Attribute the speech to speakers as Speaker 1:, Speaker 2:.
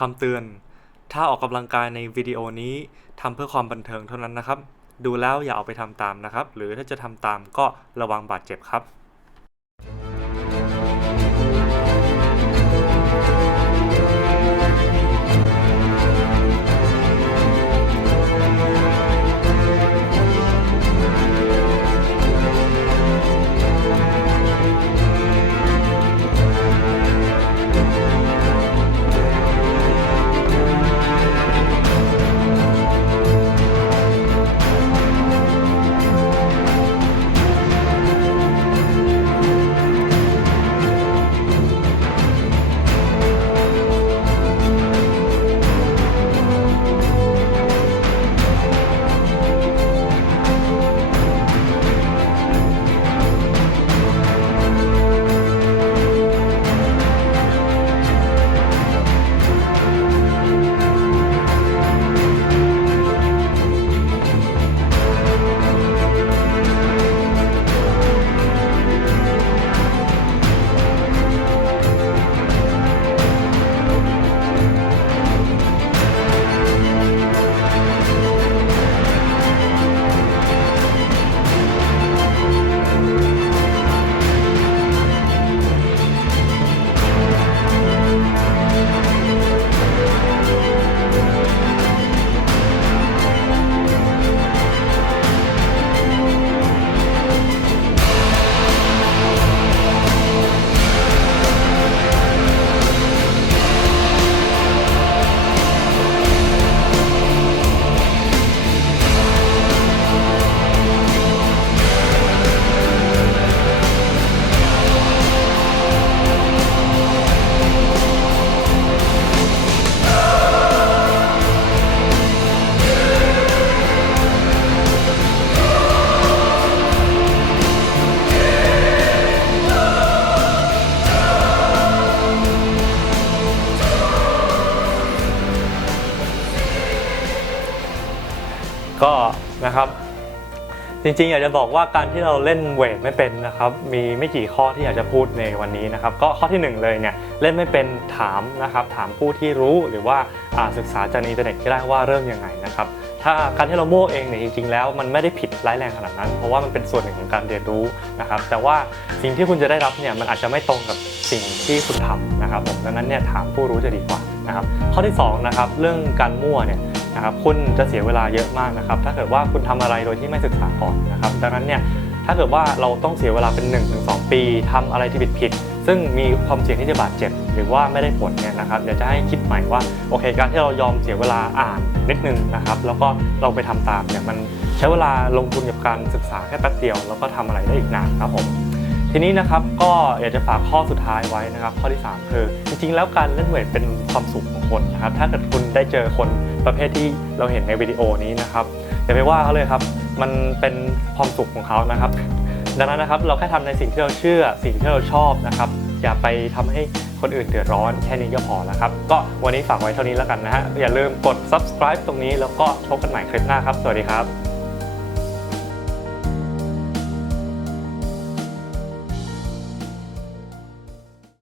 Speaker 1: คำเตือน ถ้าออกกำลังกายในวิดีโอนี้ทำเพื่อความบันเทิงเท่านั้นนะครับ ดูแล้วอย่าเอาไปทำตามนะครับ หรือถ้าจะทำตามก็ระวังบาดเจ็บครับ ก็นะครับจริงๆอยากจะบอกว่าการที่เราเล่นเวทไม่เป็นนะครับมีไม่กี่ข้อที่อยากจะพูดในวันนี้นะครับก็ข้อที่หนึ่งเลยเนี่ยเล่นไม่เป็นถามนะครับถามผู้ที่รู้หรือว่าศึกษาจากอินเทอร์เน็ตก็ได้ว่าเริ่มยังไงนะครับถ้าการที่เราโม่เองเนี่ยจริงๆ แล้วมันไม่ได้ผิดร้ายแรงขนาดนั้น เพราะว่ามันเป็นส่วนหนึ่งของการเรียนรู้นะครับแต่ว่าสิ่งที่คุณจะได้รับเนี่ยมันอาจจะไม่ตรงกับสิ่งที่คุณทำนะครับผมดังนั้นเนี่ยถามผู้รู้จะดีกว่านะครับข้อที่สองนะครับเรื่องการมั่วเนี่ย นะครับคุณจะเสียเวลาเยอะมากนะครับถ้าเกิดว่าคุณทำอะไรโดยที่ไม่ศึกษาก่อนนะครับดังนั้นเนี่ยถ้าเกิดว่าเราต้องเสียเวลาเป็น 1-2 ปีทำอะไรที่ผิดผิดซึ่งมีความเสี่ยงที่จะบาดเจ็บ หรือว่าไม่ได้ผลเนี่ยนะครับเดี๋ยวจะให้คิดใหม่ว่าโอเค การที่เรายอมเสียเวลาอ่านนิดนึงนะครับแล้วก็เราไปทำตามเนี่ยมันใช้เวลาลงทุนกับการศึกษาแค่แป๊บเดียว แล้วก็ทำอะไรได้อีกนานครับผม ทีนี้นะครับก็อยากจะฝากข้อสุดท้ายไว้นะครับ ข้อที่ 3 คือ จริงๆ แล้วการเล่นเวทเป็นความสุขของคนนะครับ ถ้าเกิดคุณได้เจอคนประเภทที่เราเห็นในวิดีโอนี้นะครับอย่าไปว่าเขาเลยครับ มันเป็นความสุขของเขานะครับ ดังนั้นนะครับเราแค่ทำในสิ่งที่เราเชื่อสิ่งที่เราชอบนะครับ อย่าไปทำให้คนอื่นเดือดร้อนแค่นี้ก็พอแล้วครับ ก็วันนี้ฝากไว้เท่านี้แล้วกันนะฮะอย่าลืมกด subscribe ตรงนี้แล้วก็พบกันใหม่คลิปหน้าครับ สวัสดีครับ